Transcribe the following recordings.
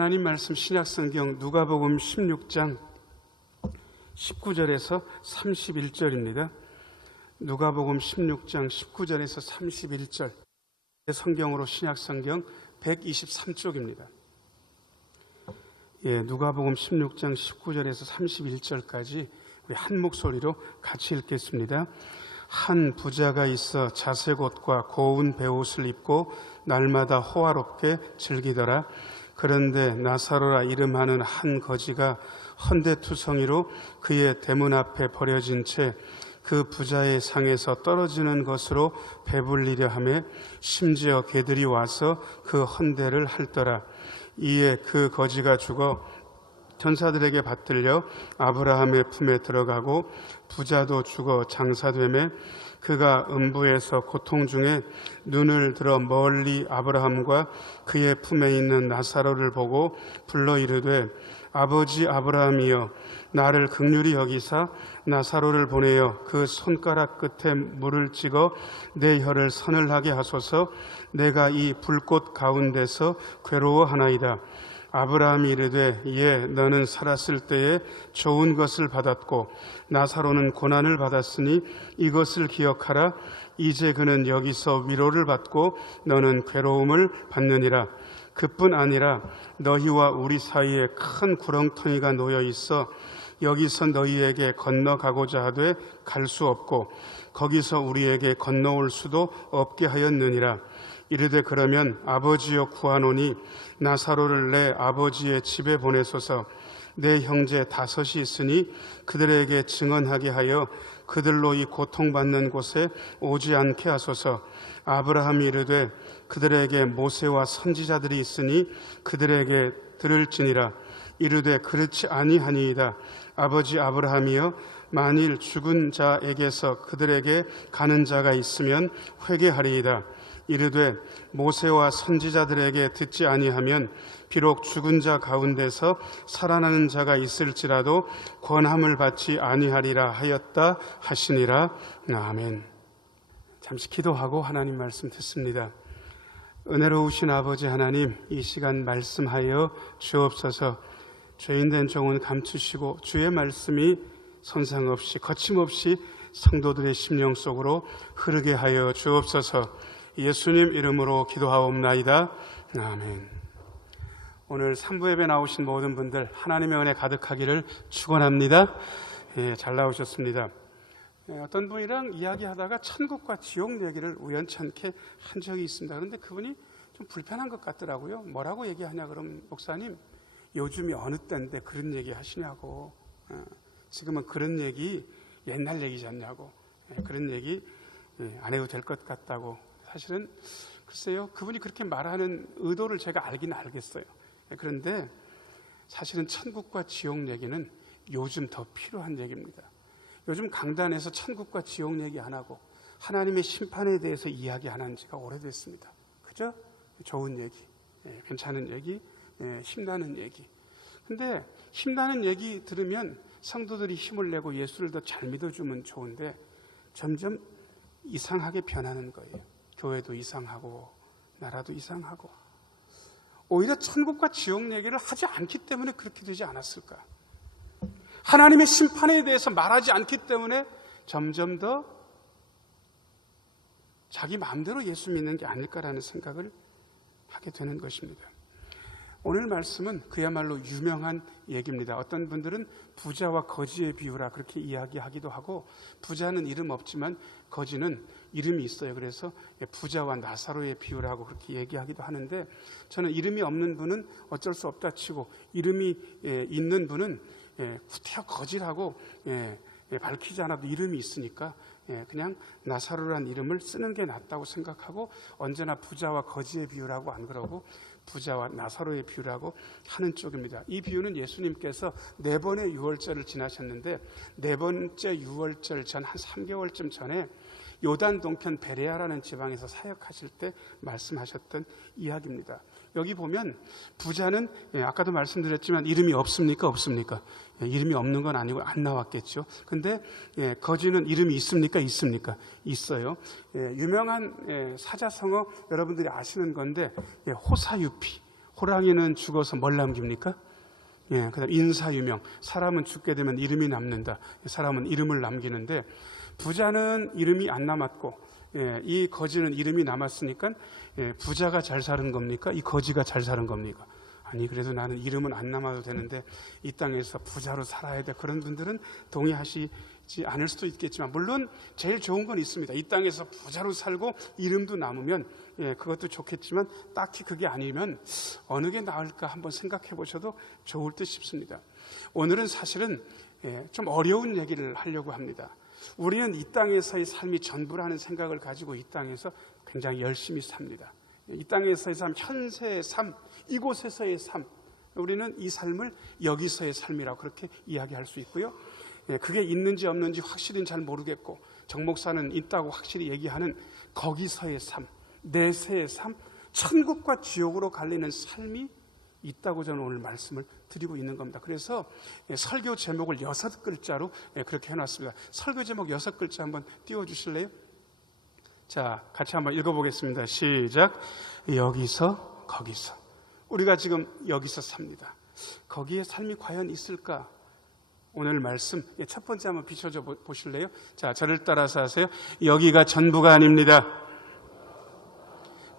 하나님 말씀 신약성경 누가복음 16장 19절에서 31절입니다. 누가복음 16장 19절에서 31절, 성경으로 신약성경 123쪽입니다. 누가복음 16장 19절에서 31절까지 우리 한 목소리로 같이 읽겠습니다. 한 부자가 있어 자색 옷과 고운 베옷을 입고 날마다 호화롭게 즐기더라. 그런데 나사로라 이름하는 한 거지가 헌데투성이로 그의 대문 앞에 버려진 채 그 부자의 상에서 떨어지는 것으로 배불리려 하며 심지어 개들이 와서 그 헌데를 핥더라. 이에 그 거지가 죽어 천사들에게 받들려 아브라함의 품에 들어가고 부자도 죽어 장사되매 그가 음부에서 고통 중에 눈을 들어 멀리 아브라함과 그의 품에 있는 나사로를 보고 불러 이르되 아버지 아브라함이여 나를 긍휼히 여기사 나사로를 보내어 그 손가락 끝에 물을 찍어 내 혀를 서늘하게 하소서. 내가 이 불꽃 가운데서 괴로워하나이다. 아브라함이 이르되 예 너는 살았을 때에 좋은 것을 받았고 나사로는 고난을 받았으니 이것을 기억하라. 이제 그는 여기서 위로를 받고 너는 괴로움을 받느니라. 그뿐 아니라 너희와 우리 사이에 큰 구렁텅이가 놓여 있어 여기서 너희에게 건너가고자 하되 갈 수 없고 거기서 우리에게 건너올 수도 없게 하였느니라. 이르되 그러면 아버지여 구하노니 나사로를 내 아버지의 집에 보내소서. 내 형제 5이 있으니 그들에게 증언하게 하여 그들로 이 고통받는 곳에 오지 않게 하소서. 아브라함이 이르되 그들에게 모세와 선지자들이 있으니 그들에게 들을지니라. 이르되 그렇지 아니하니이다. 아버지 아브라함이여 만일 죽은 자에게서 그들에게 가는 자가 있으면 회개하리이다. 이르되 모세와 선지자들에게 듣지 아니하면 비록 죽은 자 가운데서 살아나는 자가 있을지라도 권함을 받지 아니하리라 하였다 하시니라. 아멘. 잠시 기도하고 하나님 말씀 듣습니다. 은혜로우신 아버지 하나님, 이 시간 말씀하여 주옵소서. 죄인된 종은 감추시고 주의 말씀이 손상 없이 거침없이 성도들의 심령 속으로 흐르게 하여 주옵소서. 예수님 이름으로 기도하옵나이다. 아멘. 오늘 3부 예배 나오신 모든 분들 하나님의 은혜 가득하기를 축원합니다. 잘 나오셨습니다. 어떤 분이랑 이야기하다가 천국과 지옥 얘기를 우연찮게 한 적이 있습니다. 그런데 그분이 좀 불편한 것 같더라고요. 뭐라고 얘기하냐 그러면 목사님 요즘이 어느 때인데 그런 얘기 하시냐고, 지금은 그런 얘기 옛날 얘기지 않냐고, 그런 얘기 안 해도 될 것 같다고. 사실은 글쎄요, 그분이 그렇게 말하는 의도를 제가 알긴 알겠어요. 그런데 사실은 천국과 지옥 얘기는 요즘 더 필요한 얘기입니다. 요즘 강단에서 천국과 지옥 얘기 안 하고 하나님의 심판에 대해서 이야기 안 한 지가 오래됐습니다. 그죠? 좋은 얘기, 괜찮은 얘기, 힘나는 얘기. 근데 힘나는 얘기 들으면 성도들이 힘을 내고 예수를 더 잘 믿어주면 좋은데 점점 이상하게 변하는 거예요. 교회도 이상하고 나라도 이상하고. 오히려 천국과 지옥 얘기를 하지 않기 때문에 그렇게 되지 않았을까? 하나님의 심판에 대해서 말하지 않기 때문에 점점 더 자기 마음대로 예수 믿는 게 아닐까라는 생각을 하게 되는 것입니다. 오늘 말씀은 그야말로 유명한 얘기입니다. 어떤 분들은 부자와 거지의 비유라 그렇게 이야기하기도 하고, 부자는 이름 없지만 거지는 이름이 있어요. 그래서 부자와 나사로의 비유라고 그렇게 얘기하기도 하는데, 저는 이름이 없는 분은 어쩔 수 없다 치고 이름이 있는 분은 구태여 거지라고 밝히지 않아도 이름이 있으니까 그냥 나사로란 이름을 쓰는 게 낫다고 생각하고, 언제나 부자와 거지의 비유라고 안 그러고 부자와 나사로의 비유라고 하는 쪽입니다. 이 비유는 예수님께서 4번의 유월절을 지나셨는데 4번째 유월절 전 한 3개월쯤 전에 요단 동편 베레아라는 지방에서 사역하실 때 말씀하셨던 이야기입니다. 여기 보면 부자는 아까도 말씀드렸지만 이름이 없습니까? 없습니까? 이름이 없는 건 아니고 안 나왔겠죠. 근데 거지는 이름이 있습니까? 있습니까? 있어요. 유명한 사자성어 여러분들이 아시는 건데 호사유피. 호랑이는 죽어서 뭘 남깁니까? 예, 그다음 인사유명. 사람은 죽게 되면 이름이 남는다. 사람은 이름을 남기는데 부자는 이름이 안 남았고, 예, 이 거지는 이름이 남았으니까, 예, 부자가 잘 사는 겁니까? 이 거지가 잘 사는 겁니까? 아니, 그래도 나는 이름은 안 남아도 되는데 이 땅에서 부자로 살아야 돼. 그런 분들은 동의하시지 않을 수도 있겠지만, 물론 제일 좋은 건 있습니다. 이 땅에서 부자로 살고 이름도 남으면, 예, 그것도 좋겠지만 딱히 그게 아니면 어느 게 나을까 한번 생각해 보셔도 좋을 듯 싶습니다. 오늘은 사실은, 예, 좀 어려운 얘기를 하려고 합니다. 우리는 이 땅에서의 삶이 전부라는 생각을 가지고 이 땅에서 굉장히 열심히 삽니다. 이 땅에서의 삶, 현세의 삶, 이곳에서의 삶, 우리는 이 삶을 여기서의 삶이라고 그렇게 이야기할 수 있고요. 그게 있는지 없는지 확실히는 잘 모르겠고, 정 목사는 있다고 확실히 얘기하는 거기서의 삶, 내세의 삶, 천국과 지옥으로 갈리는 삶이 있다고 저는 오늘 말씀을 드리고 있는 겁니다. 그래서 설교 제목을 6글자로 그렇게 해놨습니다. 설교 제목 6글자 한번 띄워주실래요? 자, 같이 한번 읽어보겠습니다. 시작. 여기서 거기서. 우리가 지금 여기서 삽니다. 거기에 삶이 과연 있을까? 오늘 말씀 첫 번째 한번 비춰줘 보실래요? 자, 저를 따라서 하세요. 여기가 전부가 아닙니다.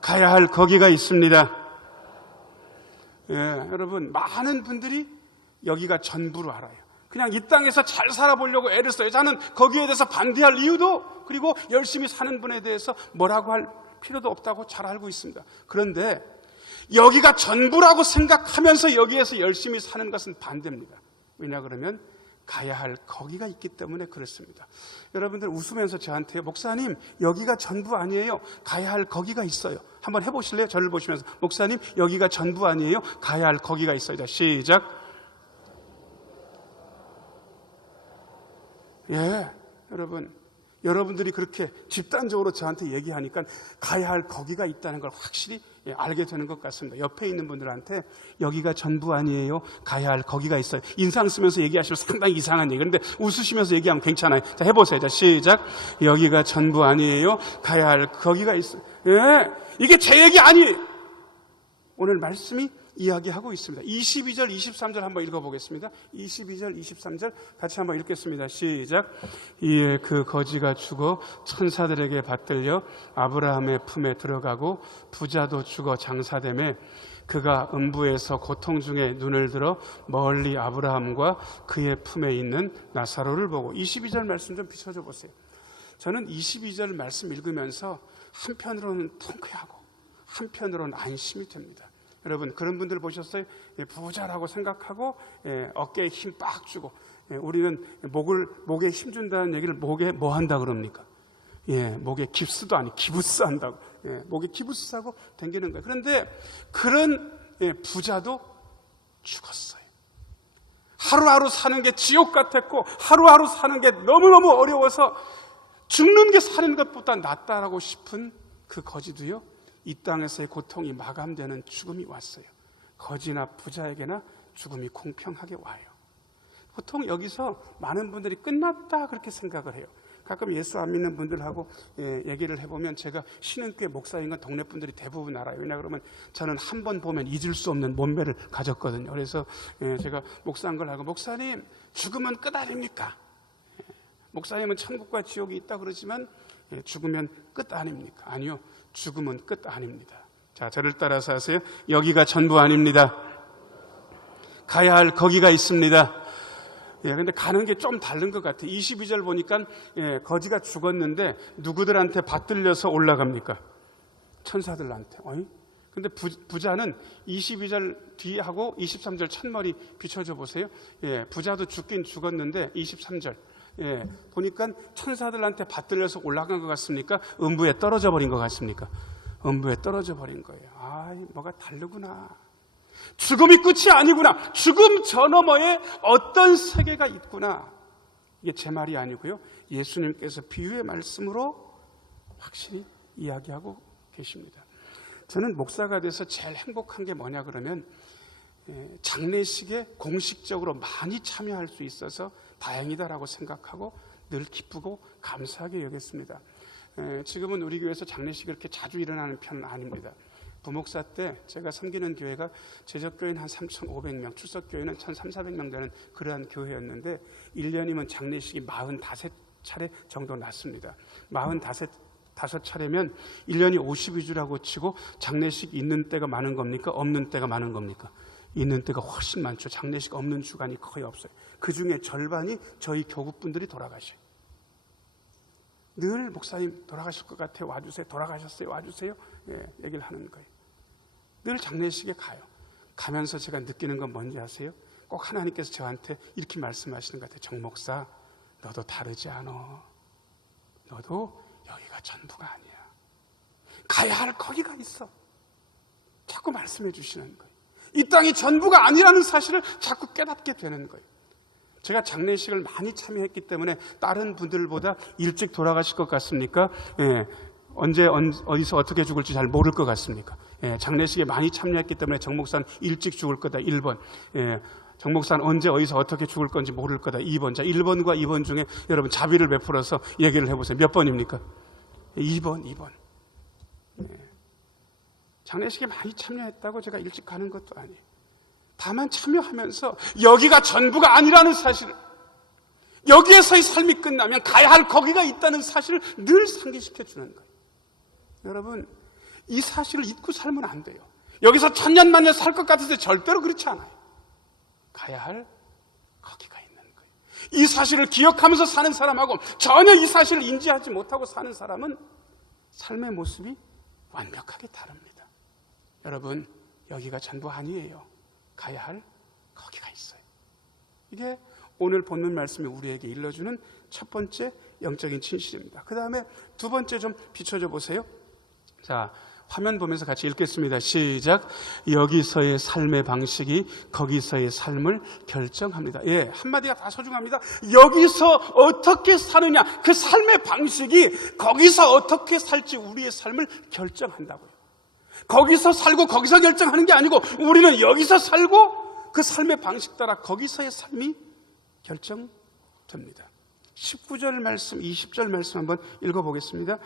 가야 할 거기가 있습니다. 예, 여러분, 많은 분들이 여기가 전부로 알아요. 그냥 이 땅에서 잘 살아보려고 애를 써요. 저는 거기에 대해서 반대할 이유도, 그리고 열심히 사는 분에 대해서 뭐라고 할 필요도 없다고 잘 알고 있습니다. 그런데 여기가 전부라고 생각하면서 여기에서 열심히 사는 것은 반대입니다. 왜냐 그러면 가야 할 거기가 있기 때문에 그렇습니다. 여러분들 웃으면서 저한테, 목사님 여기가 전부 아니에요, 가야 할 거기가 있어요. 한번 해보실래요? 저를 보시면서, 목사님 여기가 전부 아니에요, 가야 할 거기가 있어요. 자, 시작. 예, 여러분들이 그렇게 집단적으로 저한테 얘기하니까 가야 할 거기가 있다는 걸 확실히 알게 되는 것 같습니다. 옆에 있는 분들한테 여기가 전부 아니에요, 가야 할 거기가 있어요. 인상 쓰면서 얘기하시면 상당히 이상한 얘기. 그런데 웃으시면서 얘기하면 괜찮아요. 자, 해보세요. 자, 시작. 여기가 전부 아니에요, 가야 할 거기가 있어요. 예, 이게 제 얘기 아니에요. 오늘 말씀이 이야기하고 있습니다. 22절, 23절 한번 읽어보겠습니다. 22절, 23절 같이 한번 읽겠습니다. 시작. 이에 그 거지가 죽어 천사들에게 받들려 아브라함의 품에 들어가고 부자도 죽어 장사되매 그가 음부에서 고통 중에 눈을 들어 멀리 아브라함과 그의 품에 있는 나사로를 보고. 22절 말씀 좀 비춰줘 보세요. 저는 22절 말씀 읽으면서 한편으로는 통쾌하고 한편으로는 안심이 됩니다. 여러분, 그런 분들 보셨어요? 부자라고 생각하고 어깨에 힘 빡 주고, 우리는 목에 힘 준다는 얘기를 목에 뭐 한다 그럽니까? 목에 깁스도 아니 기부스 한다고. 목에 기부스 하고 댕기는 거예요. 그런데 그런 부자도 죽었어요. 하루하루 사는 게 지옥 같았고, 하루하루 사는 게 너무너무 어려워서 죽는 게 사는 것보다 낫다라고 싶은 그 거지도요, 이 땅에서의 고통이 마감되는 죽음이 왔어요. 거지나 부자에게나 죽음이 공평하게 와요. 보통 여기서 많은 분들이 끝났다 그렇게 생각을 해요. 가끔 예수 안 믿는 분들하고 얘기를 해보면, 제가 신흥교회 목사인 건 동네 분들이 대부분 알아요. 왜냐 그러면 저는 한 번 보면 잊을 수 없는 몸매를 가졌거든요. 그래서 제가 목사인 걸 알고, 목사님 죽으면 끝 아닙니까? 목사님은 천국과 지옥이 있다 그러지만 죽으면 끝 아닙니까? 아니요, 죽음은 끝 아닙니다. 자, 저를 따라서 하세요. 여기가 전부 아닙니다. 가야 할 거기가 있습니다. 근데 가는 게 좀 다른 것 같아요. 22절 보니까 거지가 죽었는데 누구들한테 받들려서 올라갑니까? 천사들한테. 근데 부자는 22절 뒤하고 23절 첫머리 비춰줘 보세요. 부자도 죽긴 죽었는데 23절 보니까 천사들한테 받들려서 올라간 것 같습니까? 음부에 떨어져 버린 것 같습니까? 음부에 떨어져 버린 거예요. 뭐가 다르구나. 죽음이 끝이 아니구나. 죽음 저 너머에 어떤 세계가 있구나. 이게 제 말이 아니고요, 예수님께서 비유의 말씀으로 확실히 이야기하고 계십니다. 저는 목사가 돼서 제일 행복한 게 뭐냐 그러면, 장례식에 공식적으로 많이 참여할 수 있어서 다행이다라고 생각하고 늘 기쁘고 감사하게 여겼습니다. 지금은 우리 교회에서 장례식이 그렇게 자주 일어나는 편은 아닙니다. 부목사 때 제가 섬기는 교회가 제적교회는 한 3,500명, 출석교회는 1,300~400명 되는 그러한 교회였는데 1년이면 장례식이 45차례 정도 났습니다. 45차례면 1년이 52주라고 치고 장례식 있는 때가 많은 겁니까? 없는 때가 많은 겁니까? 있는 때가 훨씬 많죠. 장례식 없는 주간이 거의 없어요. 그 중에 절반이 저희 교구분들이 돌아가셔요. 늘 목사님 돌아가실 것 같아요. 와주세요. 돌아가셨어요. 와주세요. 얘기를 하는 거예요. 늘 장례식에 가요. 가면서 제가 느끼는 건 뭔지 아세요? 꼭 하나님께서 저한테 이렇게 말씀하시는 것 같아요. 정 목사, 너도 다르지 않아. 너도 여기가 전부가 아니야. 가야 할 거기가 있어. 자꾸 말씀해 주시는 거예요. 이 땅이 전부가 아니라는 사실을 자꾸 깨닫게 되는 거예요. 제가 장례식을 많이 참여했기 때문에 다른 분들보다 일찍 돌아가실 것 같습니까? 언제 어디서 어떻게 죽을지 잘 모를 것 같습니까? 장례식에 많이 참여했기 때문에 정 목사는 일찍 죽을 거다 1번. 정 목사는 언제 어디서 어떻게 죽을 건지 모를 거다 2번. 자, 1번과 2번 중에 여러분 자비를 베풀어서 얘기를 해보세요. 몇 번입니까? 2번. 장례식에 많이 참여했다고 제가 일찍 가는 것도 아니에요. 다만 참여하면서 여기가 전부가 아니라는 사실을, 여기에서의 삶이 끝나면 가야 할 거기가 있다는 사실을 늘 상기시켜 주는 거예요. 여러분, 이 사실을 잊고 살면 안 돼요. 여기서 천년만년 살 것 같은데 절대로 그렇지 않아요. 가야 할 거기가 있는 거예요. 이 사실을 기억하면서 사는 사람하고 전혀 이 사실을 인지하지 못하고 사는 사람은 삶의 모습이 완벽하게 다릅니다. 여러분, 여기가 전부 아니에요. 가야 할 거기가 있어요. 이게 오늘 본문 말씀이 우리에게 일러주는 첫 번째 영적인 진실입니다. 그 다음에 두 번째 좀 비춰줘 보세요. 자, 화면 보면서 같이 읽겠습니다. 시작. 여기서의 삶의 방식이 거기서의 삶을 결정합니다. 한마디가 다 소중합니다. 여기서 어떻게 사느냐, 그 삶의 방식이 거기서 어떻게 살지 우리의 삶을 결정한다고요. 거기서 살고 거기서 결정하는 게 아니고 우리는 여기서 살고 그 삶의 방식 따라 거기서의 삶이 결정됩니다. 19절 말씀, 20절 말씀 한번 읽어보겠습니다.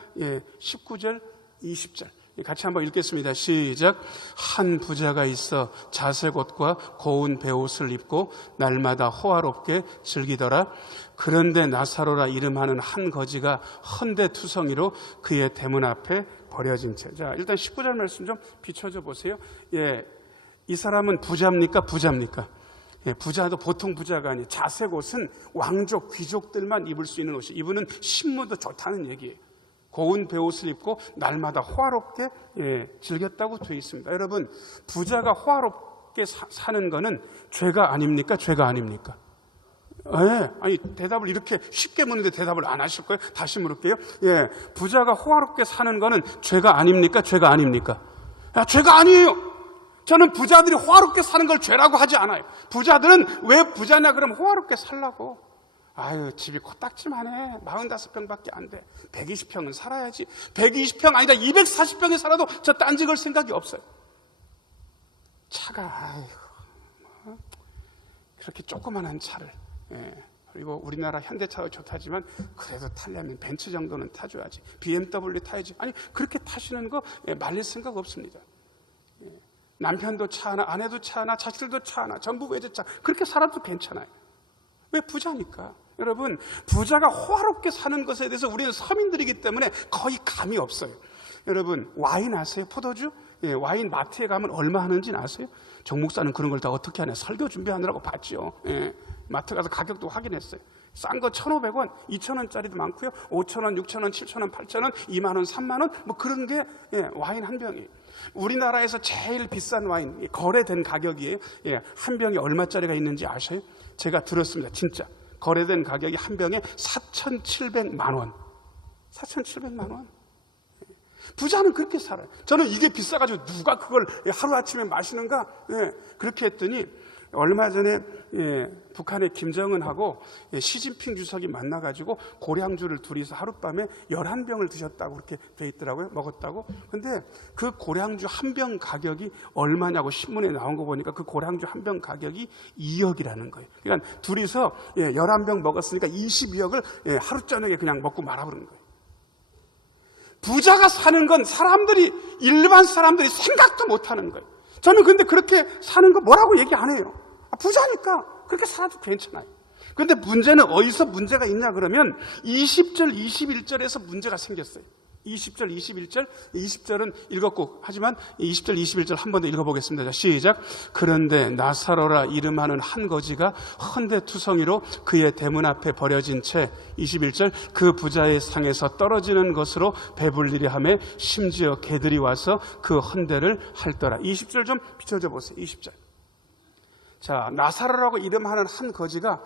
19절, 20절 같이 한번 읽겠습니다. 시작. 한 부자가 있어 자색 옷과 고운 베옷을 입고 날마다 호화롭게 즐기더라. 그런데 나사로라 이름하는 한 거지가 헌데투성이로 그의 대문 앞에 버려진 채. 자, 일단 19절 말씀 좀 비춰줘 보세요. 이 사람은 부자입니까? 부자입니까? 부자도 보통 부자가 아니에요. 자색 옷은 왕족, 귀족들만 입을 수 있는 옷이. 이분은 신분도 좋다는 얘기예요. 고운 베옷을 입고 날마다 호화롭게 즐겼다고 되어 있습니다. 여러분, 부자가 호화롭게 사는 거는 죄가 아닙니까? 죄가 아닙니까? 아니, 대답을 이렇게 쉽게 묻는데 대답을 안 하실 거예요? 다시 물을게요. 부자가 호화롭게 사는 거는 죄가 아닙니까? 죄가 아닙니까? 죄가 아니에요. 저는 부자들이 호화롭게 사는 걸 죄라고 하지 않아요. 부자들은 왜 부자냐 그러면 호화롭게 살라고. 집이 코딱지만 해. 45평밖에 안 돼. 120평은 살아야지. 120평 아니다. 240평에 살아도 저 딴지 걸 생각이 없어요. 차가, 그렇게 조그만한 차를. 그리고 우리나라 현대차가 좋다지만 그래도 타려면 벤츠 정도는 타줘야지. BMW 타야지. 아니, 그렇게 타시는 거 말릴 생각 없습니다. 남편도 차 하나, 아내도 차 하나, 자식들도 차 하나, 전부 외제차. 그렇게 살아도 괜찮아요. 왜? 부자니까. 여러분, 부자가 호화롭게 사는 것에 대해서 우리는 서민들이기 때문에 거의 감이 없어요. 여러분, 와인 아세요? 포도주? 와인 마트에 가면 얼마 하는지는 아세요? 정 목사는 그런 걸 다 어떻게 하냐? 설교 준비하느라고 봤죠. 마트 가서 가격도 확인했어요. 싼 거 1,500원, 2,000원짜리도 많고요. 5,000원, 6,000원, 7,000원, 8,000원, 2만원, 3만원, 뭐 그런 게 와인 한 병이에요. 우리나라에서 제일 비싼 와인, 거래된 가격이에요. 한 병에 얼마짜리가 있는지 아셔요? 제가 들었습니다. 진짜. 거래된 가격이 한 병에 4,700만 원. 4,700만 원. 부자는 그렇게 살아요. 저는 이게 비싸가지고 누가 그걸 하루아침에 마시는가? 그렇게 했더니 얼마 전에 북한의 김정은하고 시진핑 주석이 만나가지고 고량주를 둘이서 하룻밤에 11병을 드셨다고 그렇게 돼 있더라고요. 먹었다고. 근데 그 고량주 한 병 가격이 얼마냐고 신문에 나온 거 보니까 그 고량주 한 병 가격이 2억이라는 거예요. 그러니까 둘이서 11병 먹었으니까 22억을 하루 저녁에 그냥 먹고 말아버린 거예요. 부자가 사는 건 사람들이 일반 사람들이 생각도 못하는 거예요. 저는 근데 그렇게 사는 거 뭐라고 얘기 안 해요. 부자니까 그렇게 살아도 괜찮아요. 그런데 문제는 어디서 문제가 있냐 그러면 20절, 21절에서 문제가 생겼어요. 20절, 21절, 20절은 읽었고 하지만 20절, 21절 한 번 더 읽어보겠습니다. 자, 시작. 그런데 나사로라 이름하는 한 거지가 헌데투성이로 그의 대문 앞에 버려진 채 21절 그 부자의 상에서 떨어지는 것으로 배불리려 하며 심지어 개들이 와서 그 헌데를 핥더라. 20절 좀 비춰줘 보세요. 20절. 자, 나사로라고 이름하는 한 거지가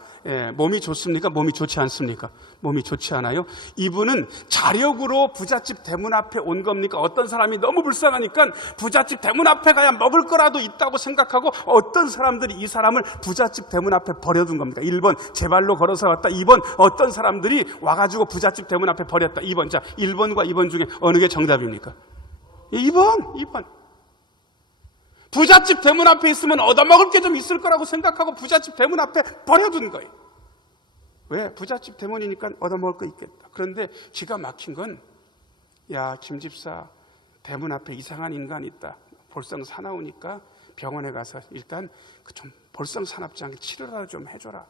몸이 좋습니까? 몸이 좋지 않습니까? 몸이 좋지 않아요. 이분은 자력으로 부잣집 대문 앞에 온 겁니까? 어떤 사람이 너무 불쌍하니까 부잣집 대문 앞에 가야 먹을 거라도 있다고 생각하고 어떤 사람들이 이 사람을 부잣집 대문 앞에 버려둔 겁니까? 1번 제발로 걸어서 왔다. 2번 어떤 사람들이 와가지고 부잣집 대문 앞에 버렸다. 2번. 자, 1번과 2번 중에 어느 게 정답입니까? 2번. 부잣집 대문 앞에 있으면 얻어먹을 게 좀 있을 거라고 생각하고 부잣집 대문 앞에 버려둔 거예요. 왜? 부잣집 대문이니까 얻어먹을 거 있겠다. 그런데 기가 막힌 건, 야, 김 집사, 대문 앞에 이상한 인간이 있다. 볼성 사나우니까 병원에 가서 일단 좀 볼성 사납지 않게 치료라도 좀 해줘라.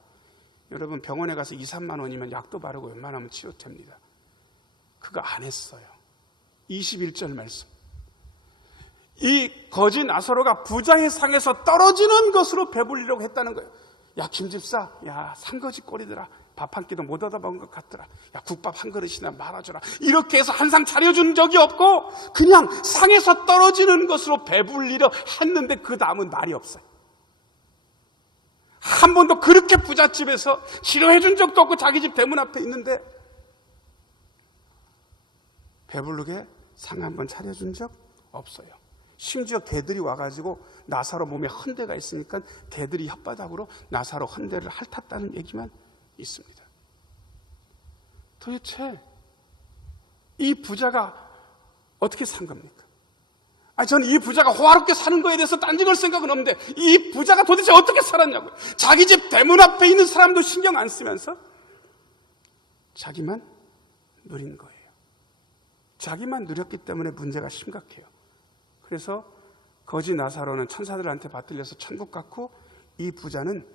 여러분, 병원에 가서 2, 3만 원이면 약도 바르고 웬만하면 치료됩니다. 그거 안 했어요. 21절 말씀. 이 거지 나사로가 부자의 상에서 떨어지는 것으로 배불리려고 했다는 거예요. 야, 김집사, 야, 산거지 꼴이더라. 밥 한 끼도 못 얻어먹은 것 같더라. 야, 국밥 한 그릇이나 말아줘라. 이렇게 해서 한 상 차려준 적이 없고 그냥 상에서 떨어지는 것으로 배불리려 했는데 그 다음은 말이 없어요. 한 번도 그렇게 부잣집에서 치료해준 적도 없고 자기 집 대문 앞에 있는데 배부르게 상 한 번 차려준 적 없어요. 심지어 개들이 와가지고 나사로 몸에 헌데가 있으니까 개들이 혓바닥으로 나사로 헌데를 핥았다는 얘기만 있습니다. 도대체 이 부자가 어떻게 산 겁니까? 저는 이 부자가 호화롭게 사는 거에 대해서 딴지걸 생각은 없는데 이 부자가 도대체 어떻게 살았냐고요. 자기 집 대문 앞에 있는 사람도 신경 안 쓰면서 자기만 누린 거예요. 자기만 누렸기 때문에 문제가 심각해요. 그래서 거지 나사로는 천사들한테 받들려서 천국 갔고 이 부자는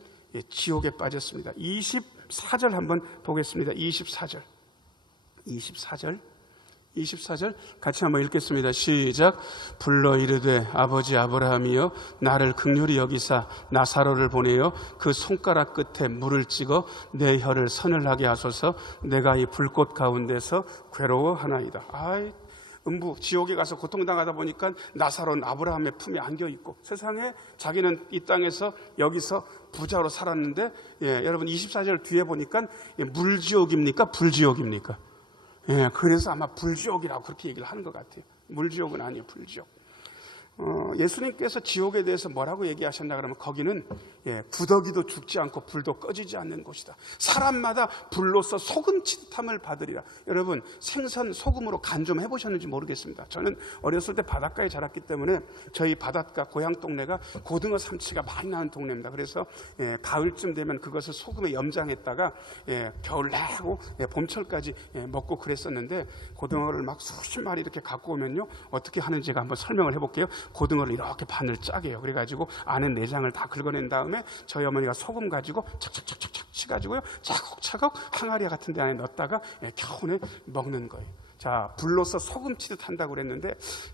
지옥에 빠졌습니다. 24절 한번 보겠습니다. 24절 같이 한번 읽겠습니다. 시작. 불러 이르되 아버지 아브라함이여 나를 긍휼히 여기사 나사로를 보내어 그 손가락 끝에 물을 찍어 내 혀를 서늘하게 하소서. 내가 이 불꽃 가운데서 괴로워하나이다. 음부 지옥에 가서 고통당하다 보니까 나사로는 아브라함의 품에 안겨있고 세상에 자기는 이 땅에서 여기서 부자로 살았는데 여러분 24절 뒤에 보니까 물지옥입니까? 불지옥입니까? 그래서 아마 불지옥이라고 그렇게 얘기를 하는 것 같아요. 물지옥은 아니에요. 불지옥. 예수님께서 지옥에 대해서 뭐라고 얘기하셨나 그러면 거기는 구더기도 죽지 않고 불도 꺼지지 않는 곳이다. 사람마다 불로서 소금 치듯함을 받으리라. 여러분 생선 소금으로 간 좀 해보셨는지 모르겠습니다. 저는 어렸을 때 바닷가에 자랐기 때문에 저희 바닷가 고향 동네가 고등어 삼치가 많이 나는 동네입니다. 그래서 가을쯤 되면 그것을 소금에 염장했다가 겨울나고 봄철까지 먹고 그랬었는데 고등어를 막 수십 마리 이렇게 갖고 오면요 어떻게 하는지가 한번 설명을 해볼게요. 고등어를 이렇게 반을 짜게 해요. 그래가지고 안에 내장을 다 긁어낸 다음에 저희 어머니가 소금 가지고 착착착착착 치가지고요 차곡차곡 항아리 같은 데 안에 넣었다가 겨우내 먹는 거예요. 자, 불로서 소금 치듯 한다고 그랬는데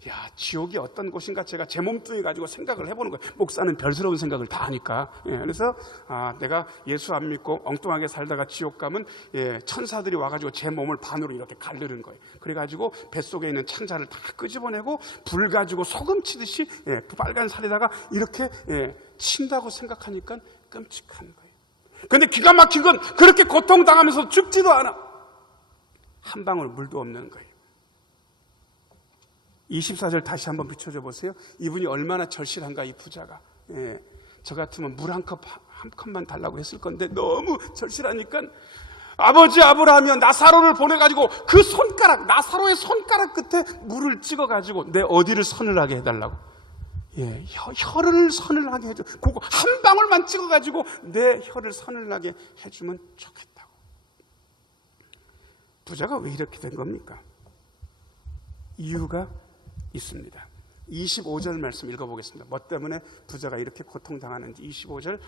야, 지옥이 어떤 곳인가 제가 제 몸뚱이 가지고 생각을 해보는 거예요. 목사는 별스러운 생각을 다 하니까. 그래서 내가 예수 안 믿고 엉뚱하게 살다가 지옥 가면 천사들이 와가지고 제 몸을 반으로 이렇게 가르는 거예요. 그래가지고 뱃속에 있는 창자를 다 끄집어내고 불 가지고 소금 치듯이 빨간 살에다가 이렇게 친다고 생각하니까 끔찍한 거예요. 근데 기가 막힌 건 그렇게 고통당하면서 죽지도 않아. 한 방울 물도 없는 거예요. 24절 다시 한번 비춰줘 보세요. 이분이 얼마나 절실한가 이 부자가. 저 같으면 물 한 컵만 달라고 했을 건데 너무 절실하니까 아버지 아브라함이여 나사로를 보내가지고 그 손가락 나사로의 손가락 끝에 물을 찍어가지고 내 어디를 서늘하게 해달라고. 혀를 서늘하게 해줘. 그거 한 방울만 찍어가지고 내 혀를 서늘하게 해주면 좋겠다고. 부자가 왜 이렇게 된 겁니까? 이유가 있습니다. 25절 말씀 읽어보겠습니다. 뭐 때문에 부자가 이렇게 고통당하는지 25절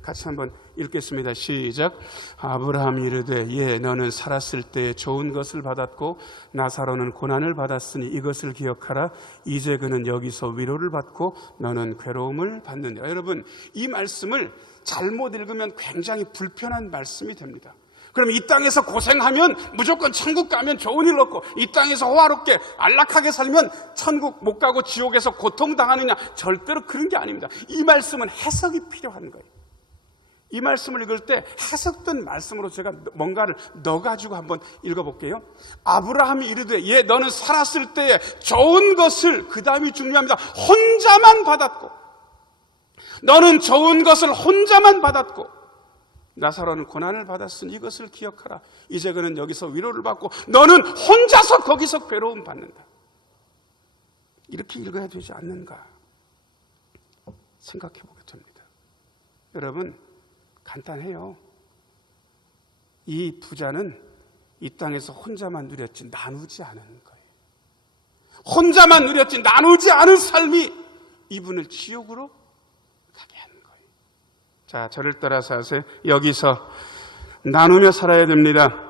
같이 한번 읽겠습니다. 시작. 아브라함이 이르되 너는 살았을 때 좋은 것을 받았고 나사로는 고난을 받았으니 이것을 기억하라. 이제 그는 여기서 위로를 받고 너는 괴로움을 받느냐. 여러분, 이 말씀을 잘못 읽으면 굉장히 불편한 말씀이 됩니다. 그럼 이 땅에서 고생하면 무조건 천국 가면 좋은 일 얻고, 이 땅에서 호화롭게 안락하게 살면 천국 못 가고 지옥에서 고통당하느냐? 절대로 그런 게 아닙니다. 이 말씀은 해석이 필요한 거예요. 이 말씀을 읽을 때 해석된 말씀으로 제가 뭔가를 넣어가지고 한번 읽어볼게요. 아브라함이 이르되 너는 살았을 때에 좋은 것을, 그 다음이 중요합니다, 혼자만 받았고, 너는 좋은 것을 혼자만 받았고 나사로는 고난을 받았으니 이것을 기억하라. 이제 그는 여기서 위로를 받고 너는 혼자서 거기서 괴로움 받는다. 이렇게 읽어야 되지 않는가 생각해 보게 됩니다. 여러분, 간단해요. 이 부자는 이 땅에서 혼자만 누렸지 나누지 않은 거예요. 혼자만 누렸지 나누지 않은 삶이 이분을 지옥으로 가게 하는 거예요. 자, 저를 따라서 하세요. 여기서 나누며 살아야 됩니다.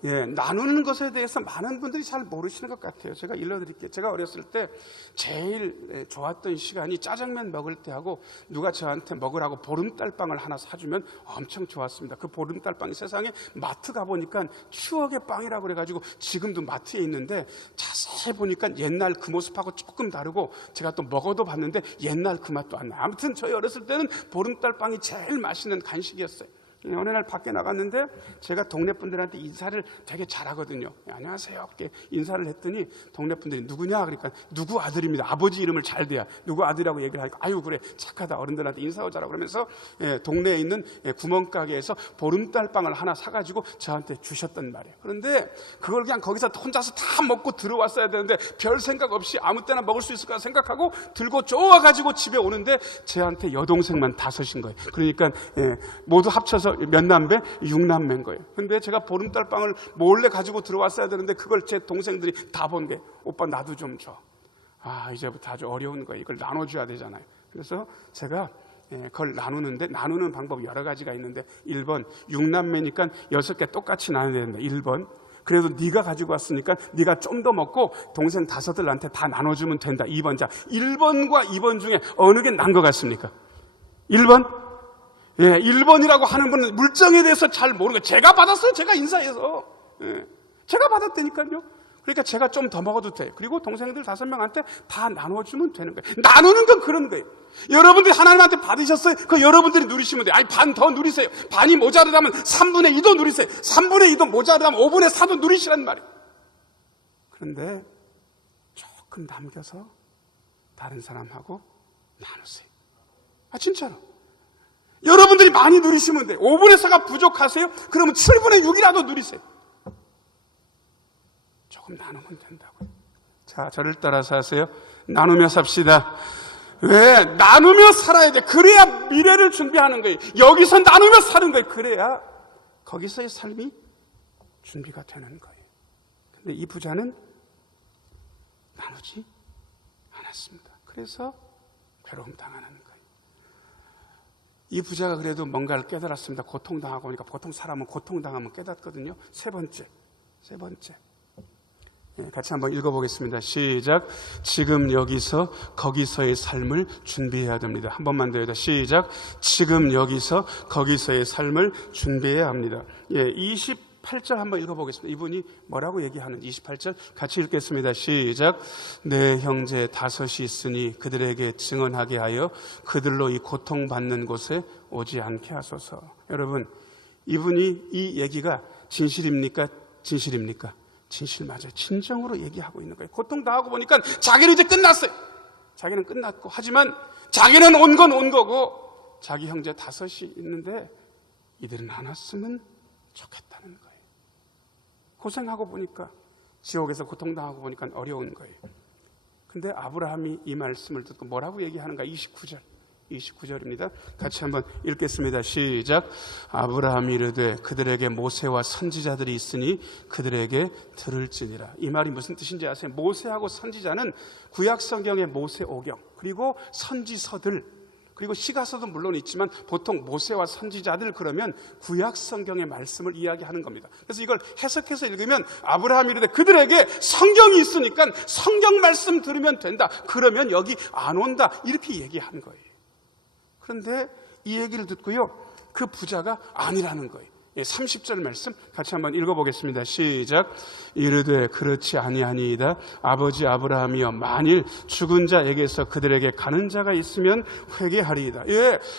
나누는 것에 대해서 많은 분들이 잘 모르시는 것 같아요. 제가 일러드릴게요. 제가 어렸을 때 제일 좋았던 시간이 짜장면 먹을 때하고 누가 저한테 먹으라고 보름달빵을 하나 사주면 엄청 좋았습니다. 그 보름달빵이 세상에 마트 가보니까 추억의 빵이라고 그래가지고 지금도 마트에 있는데 자세히 보니까 옛날 그 모습하고 조금 다르고 제가 또 먹어도 봤는데 옛날 그 맛도 안 나요. 아무튼 저희 어렸을 때는 보름달빵이 제일 맛있는 간식이었어요. 어느 날 밖에 나갔는데 제가 동네 분들한테 인사를 되게 잘하거든요. 안녕하세요 이렇게 인사를 했더니 동네 분들이 누구냐 그러니까 누구 아들입니다. 아버지 이름을 잘 대야 누구 아들이라고 얘기를 하니까 아유 그래 착하다 어른들한테 인사하고 자라고 그러면서 동네에 있는 구멍가게에서 보름달빵을 하나 사가지고 저한테 주셨단 말이에요. 그런데 그걸 그냥 거기서 혼자서 다 먹고 들어왔어야 되는데 별 생각 없이 아무 때나 먹을 수 있을까 생각하고 들고 좋아가지고 집에 오는데 저한테 여동생만 5인 거예요. 그러니까 모두 합쳐서 몇 남매? 6남매인 거예요. 근데 제가 보름달빵을 몰래 가지고 들어왔어야 되는데 그걸 제 동생들이 다 본 게 오빠 나도 좀 줘. 이제부터 아주 어려운 거예요. 이걸 나눠줘야 되잖아요. 그래서 제가 그걸 나누는 방법이 여러 가지가 있는데 1번 6남매니까 6개 똑같이 나눠야 된다. 1번 그래도 네가 가지고 왔으니까 네가 좀 더 먹고 동생 5들한테 다 나눠주면 된다. 2번 자 1번과 2번 중에 어느 게 나은 것 같습니까? 1번? 1번이라고 하는 분은 물정에 대해서 잘 모르고 제가 받았어요. 제가 인사해서 제가 받았다니까요. 그러니까 제가 좀 더 먹어도 돼. 그리고 동생들 5명한테 다 나눠주면 되는 거예요. 나누는 건 그런 거예요. 여러분들이 하나님한테 받으셨어요. 그 여러분들이 누리시면 돼요. 반 더 누리세요. 반이 모자르다면 3분의 2도 누리세요. 3분의 2도 모자르다면 5분의 4도 누리시란 말이에요. 그런데 조금 남겨서 다른 사람하고 나누세요. 진짜로. 여러분들이 많이 누리시면 돼요. 5분의 4가 부족하세요? 그러면 7분의 6이라도 누리세요. 조금 나누면 된다고요. 자, 저를 따라서 하세요. 나누며 삽시다. 왜? 나누며 살아야 돼. 그래야 미래를 준비하는 거예요. 여기서 나누며 사는 거예요. 그래야 거기서의 삶이 준비가 되는 거예요. 근데 이 부자는 나누지 않았습니다. 그래서 괴로움 당하는 거예요. 이 부자가 그래도 뭔가를 깨달았습니다. 고통당하고 보니까 보통 사람은 고통당하면 깨닫거든요. 세 번째. 같이 한번 읽어보겠습니다. 시작. 지금 여기서 거기서의 삶을 준비해야 됩니다. 한 번만 더 해요. 시작. 지금 여기서 거기서의 삶을 준비해야 합니다. 28절 한번 읽어보겠습니다. 이분이 뭐라고 얘기하는지 28절 같이 읽겠습니다. 시작. 내 형제 5이 있으니 그들에게 증언하게 하여 그들로 이 고통받는 곳에 오지 않게 하소서. 여러분, 이분이 이 얘기가 진실입니까? 진실입니까? 진실 맞아요. 진정으로 얘기하고 있는 거예요. 고통당하고 보니까 자기는 이제 끝났어요. 자기는 끝났고 하지만 자기는 온 건 온 거고 자기 형제 5이 있는데 이들은 안 왔으면 좋겠다는 거예요. 고생하고 보니까 지옥에서 고통당하고 보니까 어려운 거예요. 근데 아브라함이 이 말씀을 듣고 뭐라고 얘기하는가? 29절 29절입니다. 같이 한번 읽겠습니다. 시작. 아브라함이 이르되 그들에게 모세와 선지자들이 있으니 그들에게 들을지니라. 이 말이 무슨 뜻인지 아세요? 모세하고 선지자는 구약 성경의 모세오경, 그리고 선지서들, 그리고 시가서도 물론 있지만 보통 모세와 선지자들 그러면 구약 성경의 말씀을 이야기하는 겁니다. 그래서 이걸 해석해서 읽으면 아브라함이 이르되 그들에게 성경이 있으니까 성경 말씀 들으면 된다. 그러면 여기 안 온다. 이렇게 얘기하는 거예요. 그런데 이 얘기를 듣고요, 그 부자가 아니라는 거예요. 30절 말씀 같이 한번 읽어보겠습니다. 시작. 이르되 그렇지 아니하니이다. 아버지 아브라함이여 만일 죽은 자에게서 그들에게 가는 자가 있으면 회개하리이다.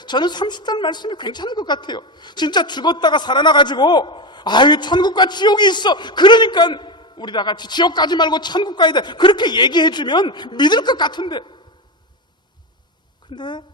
저는 30절 말씀이 괜찮은 것 같아요. 진짜 죽었다가 살아나가지고 천국과 지옥이 있어. 그러니까 우리 다 같이 지옥 가지 말고 천국 가야 돼. 그렇게 얘기해주면 믿을 것 같은데. 근데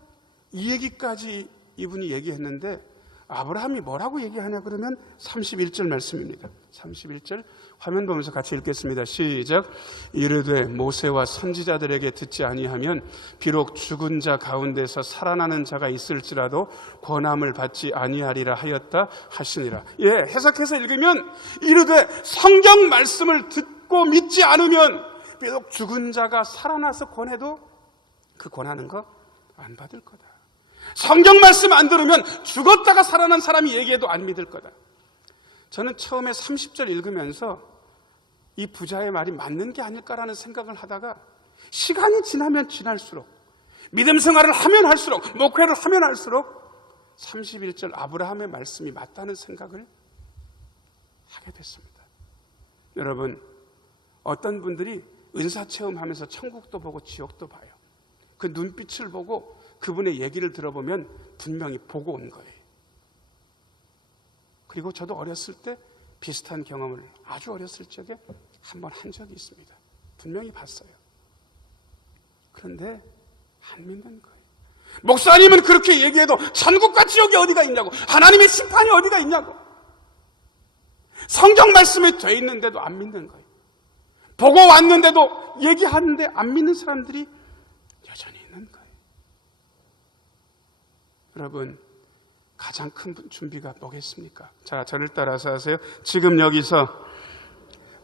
이 얘기까지 이분이 얘기했는데 아브라함이 뭐라고 얘기하냐 그러면 31절 말씀입니다. 31절 화면 보면서 같이 읽겠습니다. 시작. 이르되 모세와 선지자들에게 듣지 아니하면 비록 죽은 자 가운데서 살아나는 자가 있을지라도 권함을 받지 아니하리라 하였다 하시니라. 해석해서 읽으면 이르되 성경 말씀을 듣고 믿지 않으면 비록 죽은 자가 살아나서 권해도 그 권하는 거 안 받을 거다. 성경 말씀 안 들으면 죽었다가 살아난 사람이 얘기해도 안 믿을 거다. 저는 처음에 30절 읽으면서 이 부자의 말이 맞는 게 아닐까라는 생각을 하다가 시간이 지나면 지날수록, 믿음 생활을 하면 할수록, 목회를 하면 할수록 31절 아브라함의 말씀이 맞다는 생각을 하게 됐습니다. 여러분, 어떤 분들이 은사체험하면서 천국도 보고 지옥도 봐요. 그 눈빛을 보고 그분의 얘기를 들어보면 분명히 보고 온 거예요. 그리고 저도 어렸을 때 비슷한 경험을 아주 어렸을 적에 한번 한 적이 있습니다. 분명히 봤어요. 그런데 안 믿는 거예요. 목사님은 그렇게 얘기해도 천국과 지옥이 어디가 있냐고, 하나님의 심판이 어디가 있냐고, 성경 말씀이 돼 있는데도 안 믿는 거예요. 보고 왔는데도 얘기하는데 안 믿는 사람들이 여전히 있는 거예요. 여러분, 가장 큰 준비가 뭐겠습니까? 자, 저를 따라서 하세요. 지금 여기서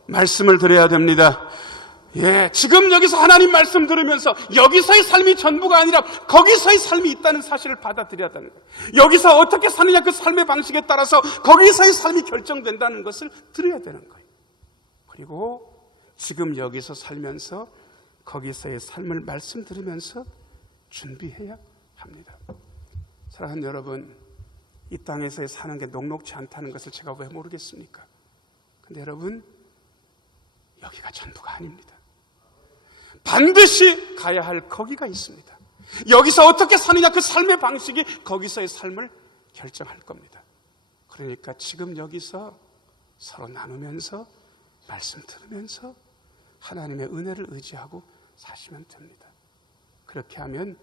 말씀을 드려야 됩니다. 지금 여기서 하나님 말씀 들으면서 여기서의 삶이 전부가 아니라 거기서의 삶이 있다는 사실을 받아들여야 하는 거예요. 여기서 어떻게 사느냐, 그 삶의 방식에 따라서 거기서의 삶이 결정된다는 것을 들어야 되는 거예요. 그리고 지금 여기서 살면서 거기서의 삶을 말씀 들으면서 준비해야 합니다. 사랑하는 여러분, 이 땅에서 사는 게 녹록지 않다는 것을 제가 왜 모르겠습니까? 근데 여러분, 여기가 전부가 아닙니다. 반드시 가야 할 거기가 있습니다. 여기서 어떻게 사느냐, 그 삶의 방식이 거기서의 삶을 결정할 겁니다. 그러니까 지금 여기서 서로 나누면서 말씀 들으면서 하나님의 은혜를 의지하고 사시면 됩니다. 그렇게 하면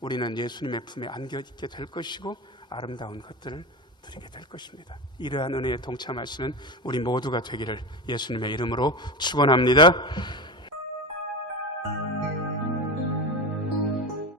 우리는 예수님의 품에 안겨 있게 될 것이고 아름다운 것들을 누리게 될 것입니다. 이러한 은혜에 동참하시는 우리 모두가 되기를 예수님의 이름으로 축원합니다.